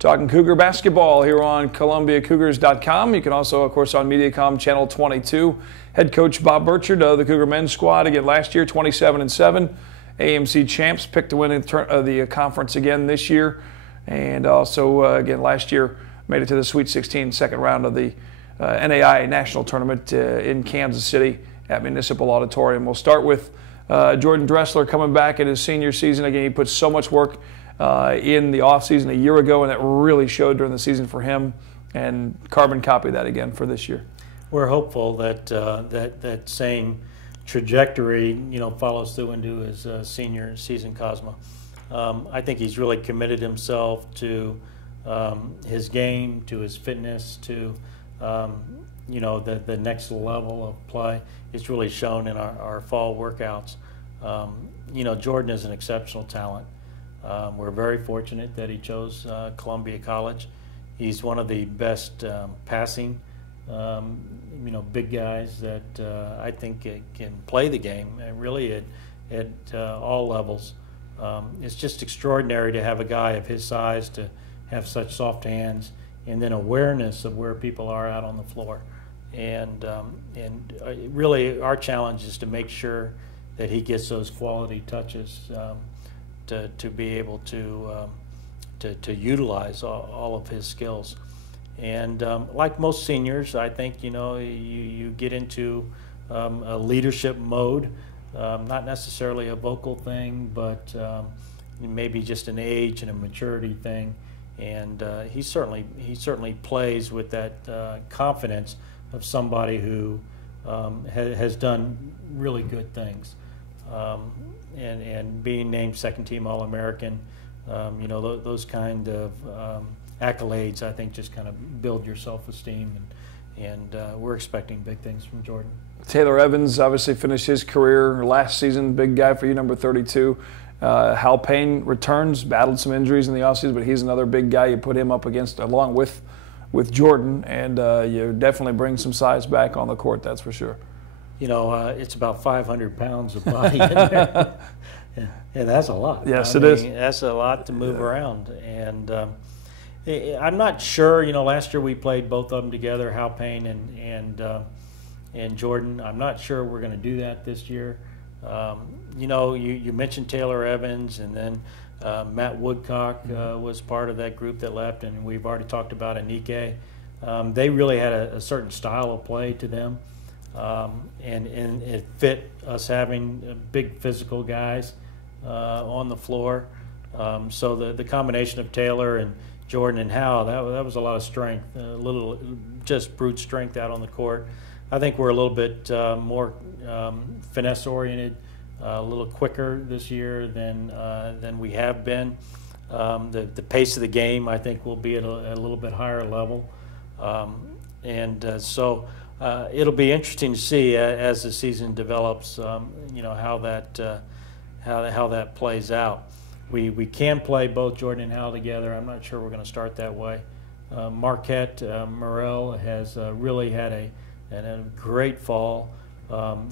Talking Cougar basketball here on ColumbiaCougars.com. You can also, of course, on Mediacom Channel 22. Head coach Bob Burchard of the Cougar men's squad again last year, 27-7. AMC champs, picked to win the conference again this year. And also, again, last year made it to the Sweet 16 second round of the NAIA National Tournament in Kansas City at Municipal Auditorium. We'll start with Jordan Dressler coming back in his senior season. Again, he put so much work in the offseason a year ago, and that really showed during the season for him, and carbon copy that again for this year. We're hopeful that that same trajectory, follows through into his senior season, Cosmo. I think he's really committed himself to his game, to his fitness, to the next level of play. It's really shown in our fall workouts. Jordan is an exceptional talent. We're very fortunate that he chose Columbia College. He's one of the best passing, big guys that I think can play the game, really at all levels. It's just extraordinary to have a guy of his size to have such soft hands, and then awareness of where people are out on the floor. And really, our challenge is to make sure that he gets those quality touches. To be able to utilize all of his skills. And like most seniors, I think you get into a leadership mode, not necessarily a vocal thing, but maybe just an age and a maturity thing. And he certainly plays with that confidence of somebody who has done really good things. And being named second-team All-American, those kind of accolades, I think, just kind of build your self-esteem, and we're expecting big things from Jordan. Taylor Evans obviously finished his career last season, big guy for you, number 32. Hal Payne returns, battled some injuries in the offseason, but he's another big guy you put him up against along with Jordan, and you definitely bring some size back on the court, that's for sure. It's about 500 pounds of body in there. And that's a lot. Yes, it is. That's a lot to move around. And I'm not sure, last year we played both of them together, Hal Payne and Jordan. I'm not sure we're going to do that this year. You mentioned Taylor Evans, and then Matt Woodcock was part of that group that left, and we've already talked about Anike. They really had a certain style of play to them. And it fit us having big physical guys on the floor. So the combination of Taylor and Jordan and Hal, that was a lot of strength, a little just brute strength out on the court. I think we're a little bit more finesse-oriented, a little quicker this year than we have been. The pace of the game, I think, will be at a little bit higher level. So it'll be interesting to see as the season develops, how that plays out. We can play both Jordan and Hal together. I'm not sure we're going to start that way. Marquette Morrell has really had a great fall.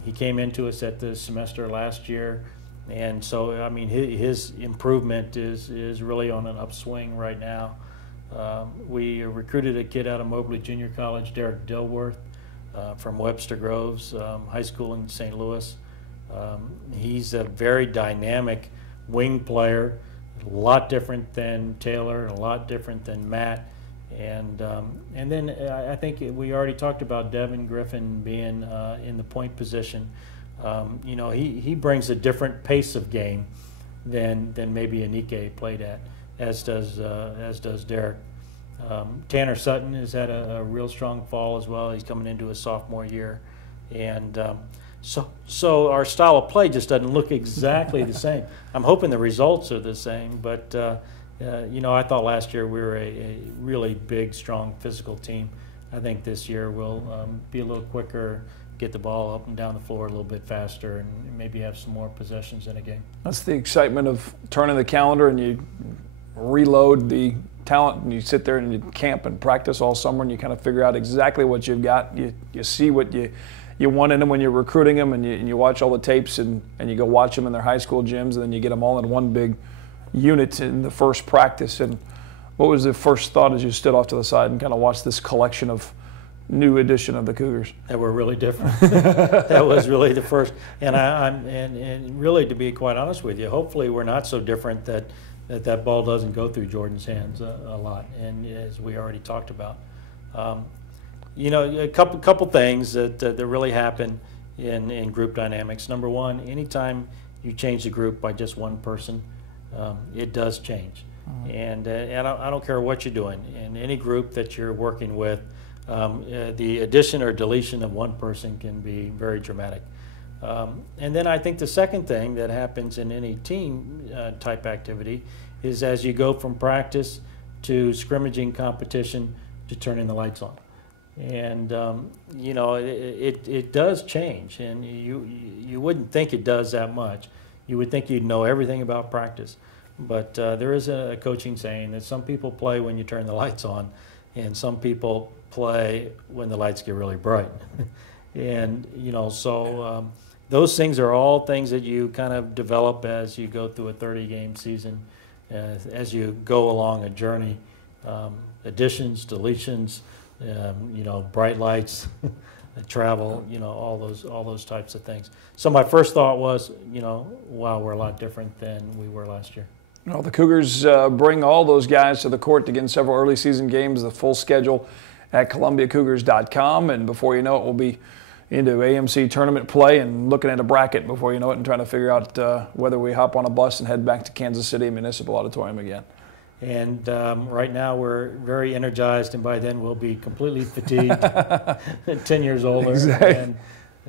He came into us at the semester last year, and so his improvement is really on an upswing right now. We recruited a kid out of Mobley Junior College, Derek Dilworth, from Webster Groves High School in St. Louis. He's a very dynamic wing player, a lot different than Taylor, a lot different than Matt. And then I think we already talked about Devin Griffin being in the point position. He brings a different pace of game than maybe Anike played at, as does Derek. Tanner Sutton has had a real strong fall as well. He's coming into his sophomore year, and so our style of play just doesn't look exactly the same. I'm hoping the results are the same, but I thought last year we were a really big, strong physical team. I think this year we'll be a little quicker, get the ball up and down the floor a little bit faster, and maybe have some more possessions in a game. That's the excitement of turning the calendar, and you reload the talent, and you sit there and you camp and practice all summer, and you kind of figure out exactly what you've got. You see what you want in them when you're recruiting them, and you watch all the tapes, and you go watch them in their high school gyms, and then you get them all in one big unit in the first practice. And What was the first thought as you stood off to the side and kind of watched this collection of new edition of the Cougars? That were really different. That was really the first. And and really, to be quite honest with you, hopefully we're not so different that ball doesn't go through Jordan's hands a lot. And as we already talked about, you know, a couple things that really happen in group dynamics. Number one, anytime you change the group by just one person, it does change. And I don't care what you're doing. In any group that you're working with, the addition or deletion of one person can be very dramatic. And then I think the second thing that happens in any team type activity is as you go from practice to scrimmaging competition to turning the lights on. And you know, it does change, and you wouldn't think it does that much. You would think you'd know everything about practice, but there is a coaching saying that some people play when you turn the lights on, and some people play when the lights get really bright. And you know, so those things are all things that you kind of develop as you go through a 30-game season, as you go along a journey. Additions, deletions. You know, bright lights, travel, you know, all those types of things. So my first thought was, you know, wow, we're a lot different than we were last year. Well, the Cougars bring all those guys to the court to get in several early season games, the full schedule at ColumbiaCougars.com, and before you know it, we'll be into AMC tournament play and looking at a bracket before you know it and trying to figure out whether we hop on a bus and head back to Kansas City Municipal Auditorium again. And right now we're very energized, and by then we'll be completely fatigued, 10 years older, exactly.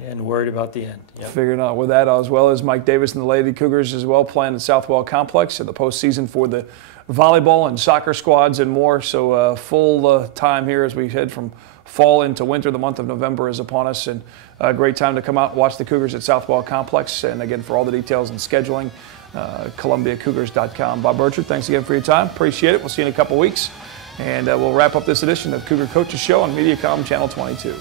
and worried about the end. Yep. Figuring out with that, as well as Mike Davis and the Lady Cougars as well, playing at Southwell Complex in the postseason for the volleyball and soccer squads and more. So full time here as we head from fall into winter. The month of November is upon us, and a great time to come out and watch the Cougars at Southwell Complex. And again, for all the details and scheduling, ColumbiaCougars.com. Bob Burchard, thanks again for your time. Appreciate it. We'll see you in a couple weeks. And we'll wrap up this edition of Cougar Coaches Show on Mediacom Channel 22.